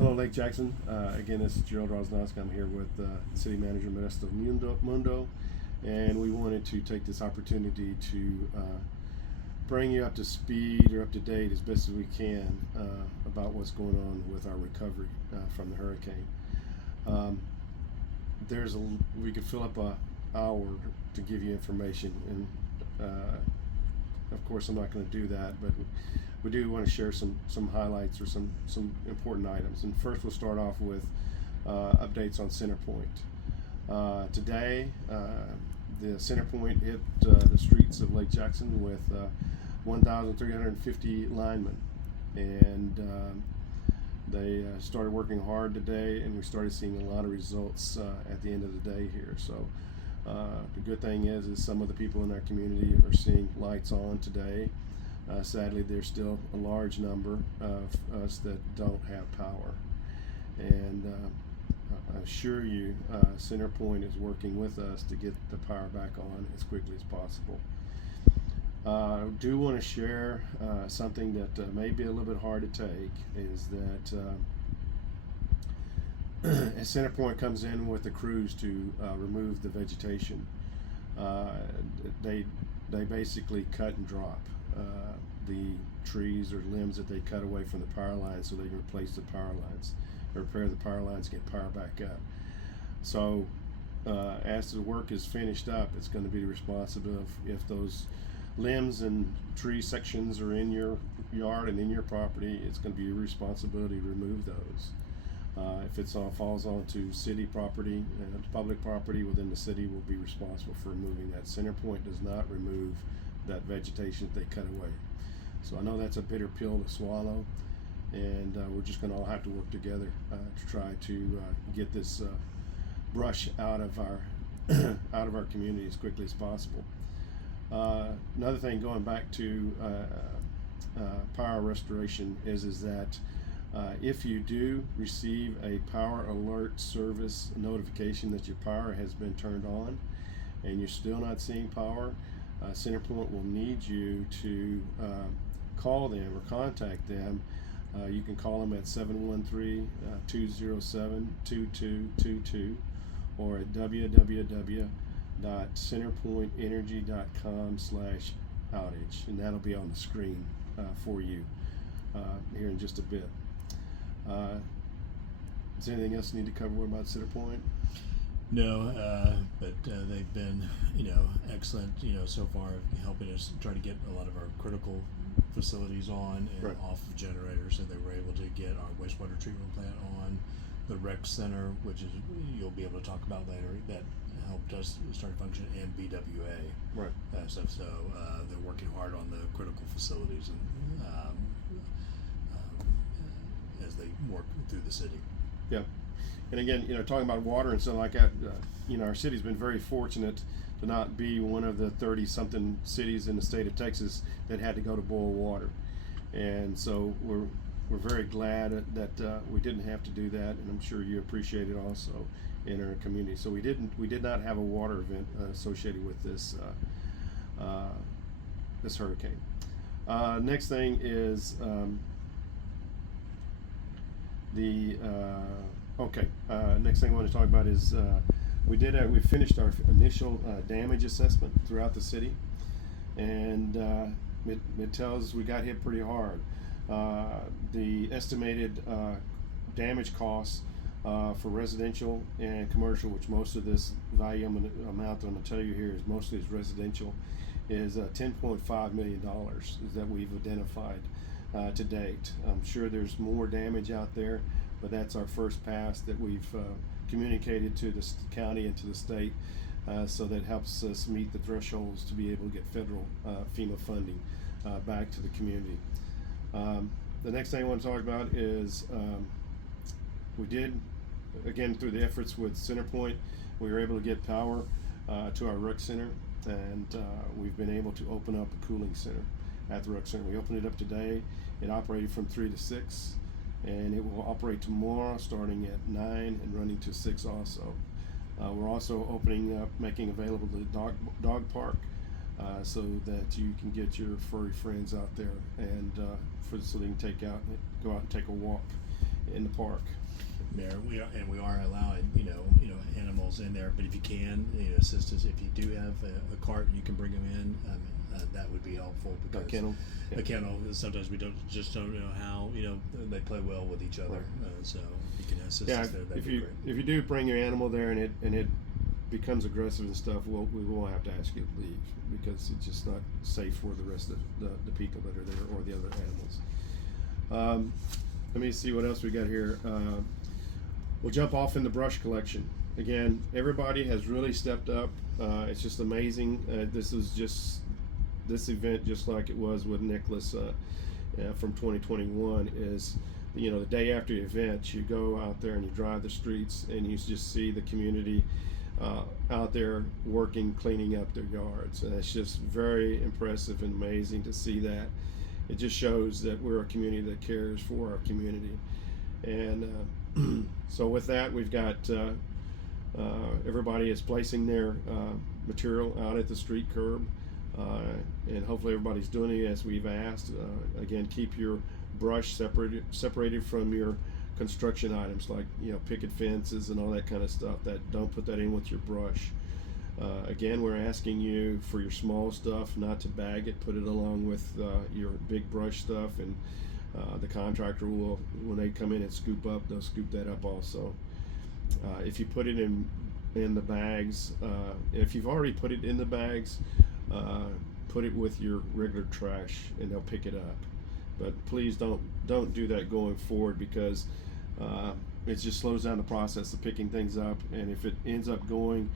Hello, Lake Jackson. Again, this is Gerald Roznovsky. I'm here with City Manager Modesto Mundo, and we wanted to take this opportunity to bring you up to speed or up to date as best as we can about what's going on with our recovery from the hurricane. We could fill up an hour to give you information, and of course I'm not going to do that, but we do want to share some highlights or some important items. And first we'll start off with updates on Centerpoint. Today the Centerpoint hit the streets of Lake Jackson with 1,350 linemen, and they started working hard today, and we started seeing a lot of results at the end of the day here. So the good thing is some of the people in our community are seeing lights on today. Sadly, there's still a large number of us that don't have power, and I assure you Centerpoint is working with us to get the power back on as quickly as possible. I do want to share something that may be a little bit hard to take, is that as Centerpoint comes in with the crews to remove the vegetation, they basically cut and drop the trees or limbs that they cut away from the power lines so they can replace the power lines, or repair the power lines, get power back up. So as the work is finished up, it's going to be the responsibility if those limbs and tree sections are in your yard and in your property, it's going to be your responsibility to remove those. If it falls onto city property and public property within the city, will be responsible for removing that. Centerpoint does not remove that vegetation that they cut away. So I know that's a bitter pill to swallow, and we're just going to all have to work together to try to get this brush out of our out of our community as quickly as possible. Another thing, going back to power restoration, is that if you do receive a power alert service notification that your power has been turned on and you're still not seeing power, Centerpoint will need you to call them or contact them. You can call them at 713-207-2222 or at www.centerpointenergy.com/outage, and that'll be on the screen for you here in just a bit. Is there anything else you need to cover about Centerpoint? No, but they've been, excellent, so far, helping us try to get a lot of our critical facilities on and Right. off of generators, so they were able to get our wastewater treatment plant on, the rec center, which is you'll be able to talk about later, that helped us start function, and BWA Right. stuff. So they're working hard on the critical facilities and as they work through the city. Yeah. And again, talking about water and stuff like that, our city's been very fortunate to not be one of the 30-something cities in the state of Texas that had to go to boil water. And so we're very glad that we didn't have to do that, and I'm sure you appreciate it also in our community. So we did not have a water event associated with this this hurricane. Next thing is next thing I want to talk about is we finished our initial damage assessment throughout the city, and it tells us we got hit pretty hard. The estimated damage costs for residential and commercial, which most of this amount that I'm going to tell you here is mostly residential, is $10.5 million that we've identified to date. I'm sure there's more damage out there, but that's our first pass that we've communicated to the county and to the state, so that helps us meet the thresholds to be able to get federal FEMA funding back to the community. The next thing I want to talk about is we did, again, through the efforts with Centerpoint, we were able to get power to our rec center, and we've been able to open up a cooling center at the rec center. We opened it up today. It operated from 3 to 6, and it will operate tomorrow starting at 9 and running to 6 also. We're also opening up, making available the dog park, so that you can get your furry friends out there, and so they can go out and take a walk in the park. There we are allowing animals in there, but if you can assist us, if you do have a cart, you can bring them in. That would be helpful because A kennel. a kennel, sometimes we don't know how they play well with each other. So if you can assist us there, that'd be great. If you do bring your animal there and it becomes aggressive and stuff, we will have to ask you to leave because it's just not safe for the rest of the people that are there or the other animals. Let me see what else we got here. We'll jump off in the brush collection. Again, everybody has really stepped up. It's just amazing. This event, just like it was with Nicholas from 2021, is the day after the event, you go out there and you drive the streets and you just see the community out there working, cleaning up their yards. And it's just very impressive and amazing to see that. It just shows that we're a community that cares for our community. And so with that, we've got everybody is placing their material out at the street curb, and hopefully everybody's doing it as we've asked. Again, keep your brush separated from your construction items like picket fences and all that kind of stuff. Don't put that in with your brush. Again, we're asking you for your small stuff not to bag it. Put it along with your big brush stuff, and the contractor will, when they come in and scoop up, they'll scoop that up also. If you put it in the bags, if you've already put it in the bags, put it with your regular trash and they'll pick it up. But please don't do that going forward, because it just slows down the process of picking things up. And if it ends up going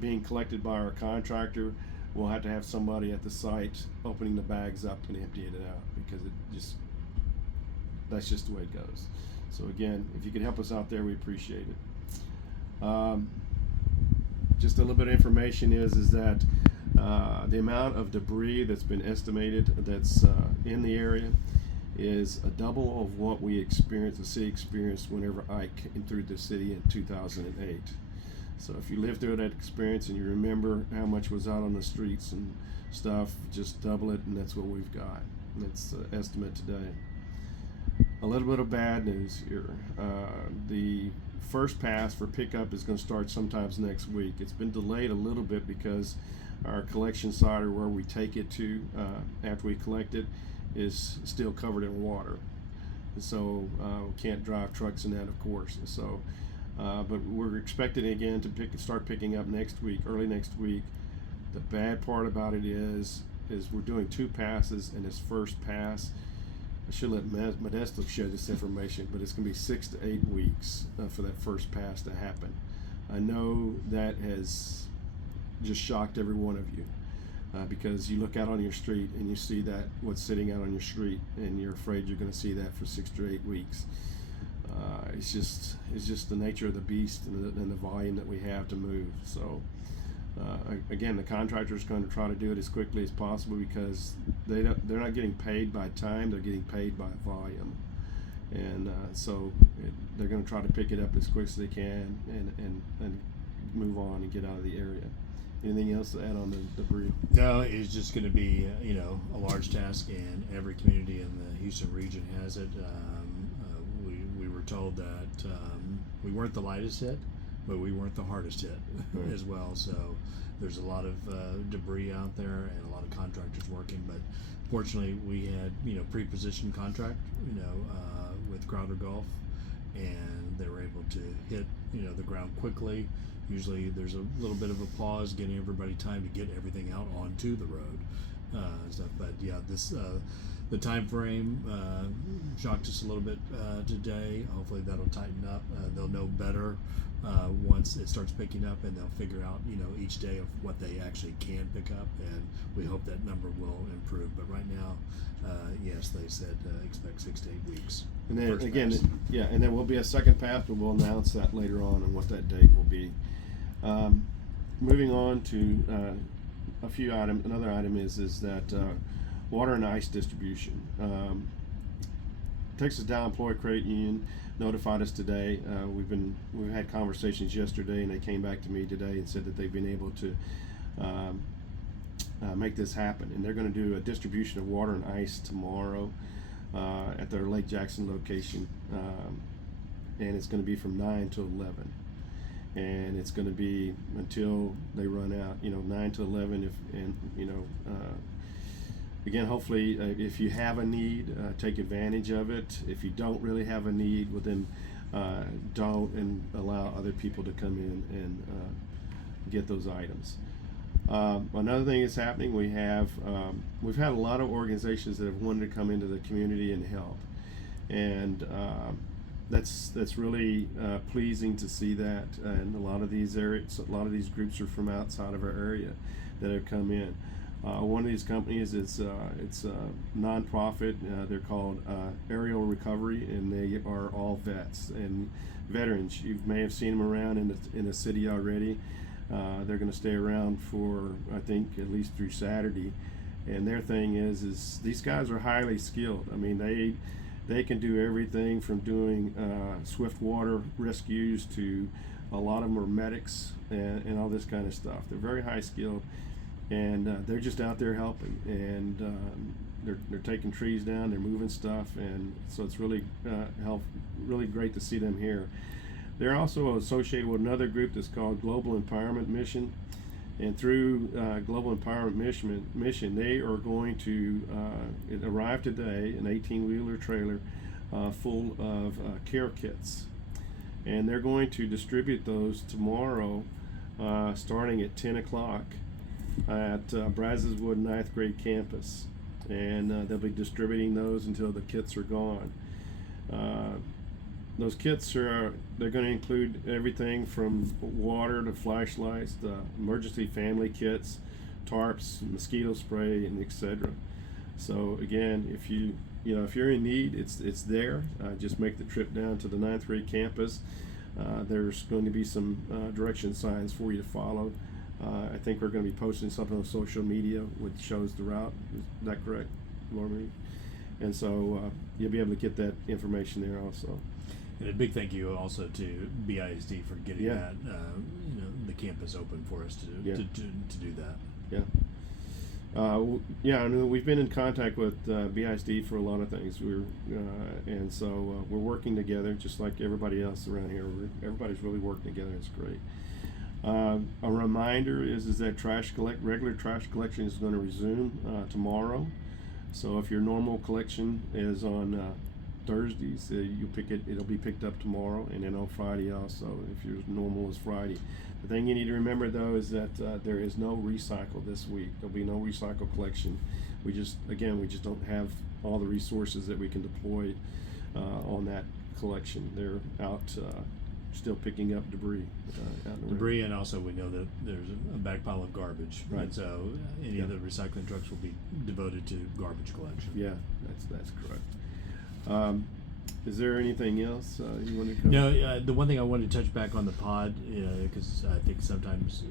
being collected by our contractor, we'll have to have somebody at the site opening the bags up and emptying it out, because that's just the way it goes. So again, if you could help us out there, we appreciate it. Just a little bit of information is that the amount of debris that's been estimated that's in the area is a double of what the city experienced whenever Ike came through the city in 2008. So if you lived through that experience and you remember how much was out on the streets and stuff, just double it, and that's what we've got. That's the estimate today. A little bit of bad news here. The first pass for pickup is going to start sometimes next week. It's been delayed a little bit because our collection site, or where we take it to after we collect it, is still covered in water. So we can't drive trucks in that, of course. So, but we're expecting again to start picking up next week, early next week. The bad part about it is we're doing 2 passes, and this first pass, I should let Modesto share this information, but it's going to be 6 to 8 weeks for that first pass to happen. I know that has just shocked every one of you, because you look out on your street and you see that what's sitting out on your street, and you're afraid you're going to see that for 6 to 8 weeks. It's just the nature of the beast and the volume that we have to move. So again, the contractor is going to try to do it as quickly as possible, because they're not getting paid by time, they're getting paid by volume. And so they're going to try to pick it up as quick as they can and move on and get out of the area. Anything else to add on the debris? No, it's just going to be a large task, and every community in the Houston region has it. We were told that we weren't the lightest hit, but we weren't the hardest hit as well. So there's a lot of debris out there and a lot of contractors working. But fortunately, we had pre-positioned contract with Crowder Golf, and they were able to hit the ground quickly. Usually there's a little bit of a pause, getting everybody time to get everything out onto the road stuff. But yeah, the time frame shocked us a little bit today. Hopefully that'll tighten up. They'll know better once it starts picking up, and they'll figure out each day of what they actually can pick up, and we hope that number will improve. But right now, yes, they said expect 6 to 8 weeks. And then again, yeah, and there will be a second pass, but we'll announce that later on and what that date will be. Moving on to a few items. Another item is that water and ice distribution. Texas Dow Employee Credit Union notified us today. We've had conversations yesterday, and they came back to me today and said that they've been able to make this happen, and they're going to do a distribution of water and ice tomorrow. at their Lake Jackson location, and it's going to be from 9 to 11, and it's going to be until they run out. 9 to 11. Again, hopefully, if you have a need, take advantage of it. If you don't really have a need, well then don't, and allow other people to come in and get those items. Another thing that's happening, we've had a lot of organizations that have wanted to come into the community and help, and that's really pleasing to see that. And a lot of these groups are from outside of our area that have come in. One of these companies it's a nonprofit. They're called Aeriel Recovery, and they are all vets and veterans. You may have seen them around in the city already. They're going to stay around for, I think, at least through Saturday. And their thing is these guys are highly skilled. I mean, they can do everything from doing swift water rescues to a lot of them are medics and all this kind of stuff. They're very high skilled. And they're just out there helping, and they're taking trees down, they're moving stuff, and so it's really really great to see them here. They're also associated with another group that's called Global Empowerment Mission, and through Global Empowerment Mission, they are going to it arrived today, an 18-wheeler trailer full of care kits, and they're going to distribute those tomorrow, starting at 10 o'clock. At Brazoswood 9th grade campus, and they'll be distributing those until the kits are gone. Those kits they're going to include everything from water to flashlights, the emergency family kits, tarps, mosquito spray, and etc. So again, if you're in need, it's there. Just make the trip down to the 9th grade campus. There's going to be some direction signs for you to follow. I think we're going to be posting something on social media which shows the route. Is that correct, Laura? And so you'll be able to get that information there also. And a big thank you also to BISD for getting that the campus open for us to do that. Yeah. I mean, we've been in contact with BISD for a lot of things. And so we're working together just like everybody else around here. Everybody's really working together. It's great. A reminder is that regular trash collection is going to resume tomorrow. So if your normal collection is on Thursdays, it'll be picked up tomorrow, and then on Friday also, if your normal is Friday. The thing you need to remember though is that there is no recycle this week. There'll be no recycle collection. We just don't have all the resources that we can deploy on that collection. They're out still picking up debris. Debris, and also we know that there's a back pile of garbage, right? And so any of the recycling trucks will be devoted to garbage collection. Yeah, that's correct. Is there anything else you want to cover? No, the one thing I wanted to touch back on the pod, because I think sometimes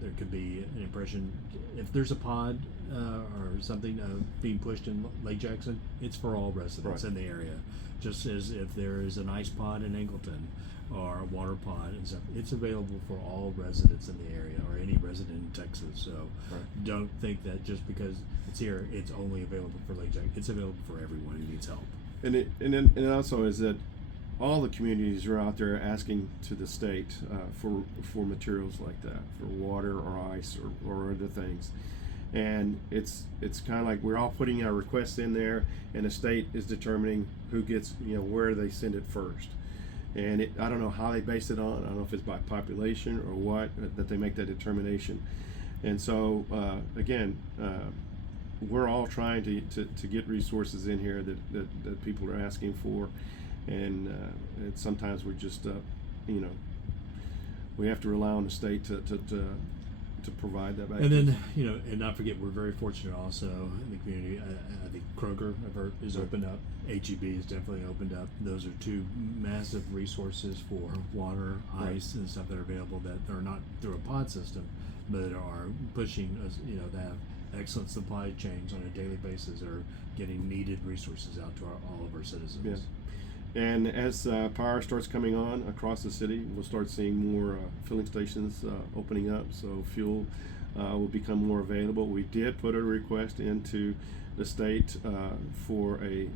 there could be an impression if there's a pod or something being pushed in Lake Jackson, it's for all residents in the area. Just as if there is an ice pod in Angleton or a water pod and stuff, it's available for all residents in the area or any resident in Texas. So don't think that just because it's here, it's only available for Lake Jackson. It's available for everyone who needs help. And it also is that all the communities are out there asking to the state for materials like that, for water or ice or other things. And it's kind of like we're all putting our requests in there, and the state is determining who gets, where they send it first. And I don't know how they base it on. I don't know if it's by population or what, that they make that determination. And so again, we're all trying to get resources in here that people are asking for, and sometimes we're just we have to rely on the state to provide that back. And then, and not forget, we're very fortunate also in the community. I think Kroger is opened up. HEB is definitely opened up. Those are two massive resources for water, ice, and stuff that are available that are not through a pod system, but are pushing us, to have excellent supply chains on a daily basis, or getting needed resources out to all of our citizens. Yeah. And as power starts coming on across the city, we'll start seeing more filling stations opening up, so fuel will become more available. We did put a request into the state for a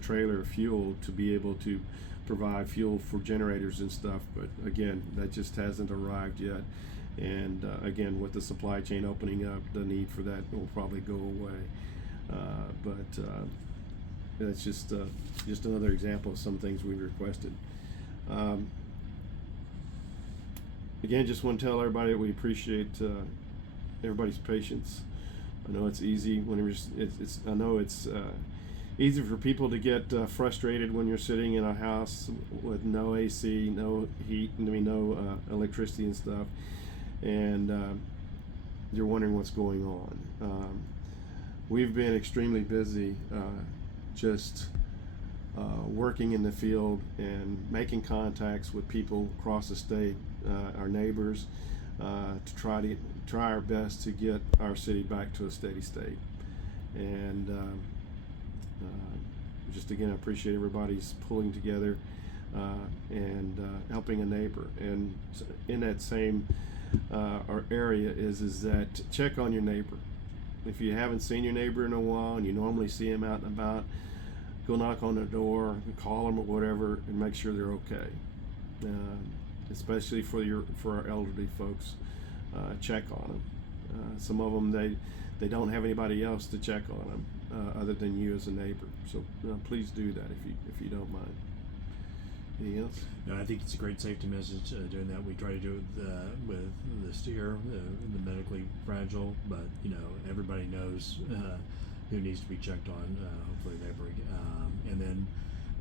trailer of fuel to be able to provide fuel for generators and stuff. But again, that just hasn't arrived yet. And again, with the supply chain opening up, the need for that will probably go away. But that's just another example of some things we've requested. Again, just want to tell everybody that we appreciate everybody's patience. I know it's easy when I know it's easy for people to get frustrated when you're sitting in a house with no AC, no heat, no electricity and stuff, and you're wondering what's going on. We've been extremely busy just working in the field and making contacts with people across the state, our neighbors, to try our best to get our city back to a steady state. And just again, I appreciate everybody's pulling together and helping a neighbor. And in that same our area is that check on your neighbor. If you haven't seen your neighbor in a while and you normally see him out and about, go knock on their door, call them or whatever, and make sure they're okay. Especially for our elderly folks, check on them. Some of them they don't have anybody else to check on them other than you as a neighbor. So please do that if you don't mind. Anything else? No, I think it's a great safety message doing that. We try to do it with the steer, the medically fragile, but everybody knows who needs to be checked on. Hopefully, and then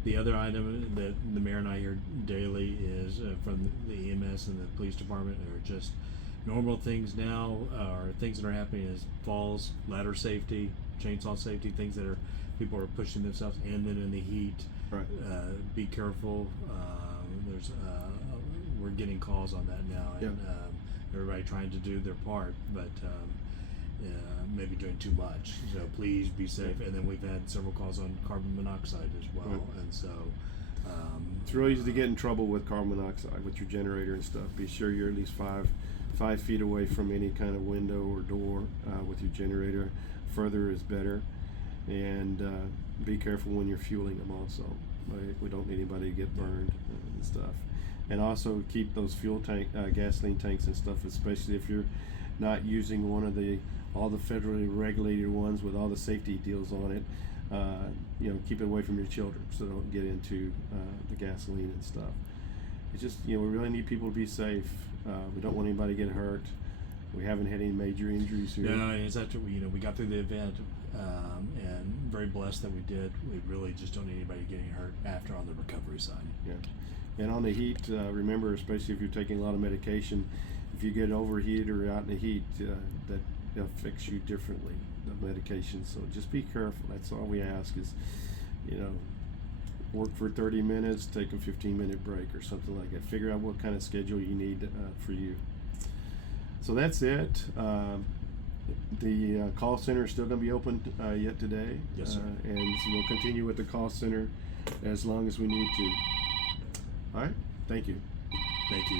the other item that the mayor and I hear daily is from the EMS and the police department are just normal things now, or things that are happening is falls, ladder safety, chainsaw safety, things that people are pushing themselves, and then in the heat. Right. Be careful. We're getting calls on that now, and everybody trying to do their part, but maybe doing too much. So please be safe. And then we've had several calls on carbon monoxide as well, right. And so it's real easy to get in trouble with carbon monoxide with your generator and stuff. Be sure you're at least 5 feet away from any kind of window or door with your generator. Further is better. And be careful when you're fueling them also. We don't need anybody to get burned and stuff. And also keep those gasoline tanks and stuff, especially if you're not using one of all the federally regulated ones with all the safety deals on it. Keep it away from your children so they don't get into the gasoline and stuff. It's just, we really need people to be safe. We don't want anybody to get hurt. We haven't had any major injuries here. No, it's after we got through the event, and very blessed that we did. We really just don't need anybody getting hurt after on the recovery side. Yeah, and on the heat, remember, especially if you're taking a lot of medication, if you get overheated or out in the heat, that affects you differently, the medication. So just be careful. That's all we ask is, work for 30 minutes, take a 15-minute break or something like that. Figure out what kind of schedule you need for you. So that's it. The call center is still going to be open yet today. Yes, sir. And so we'll continue with the call center as long as we need to. All right. Thank you. Thank you.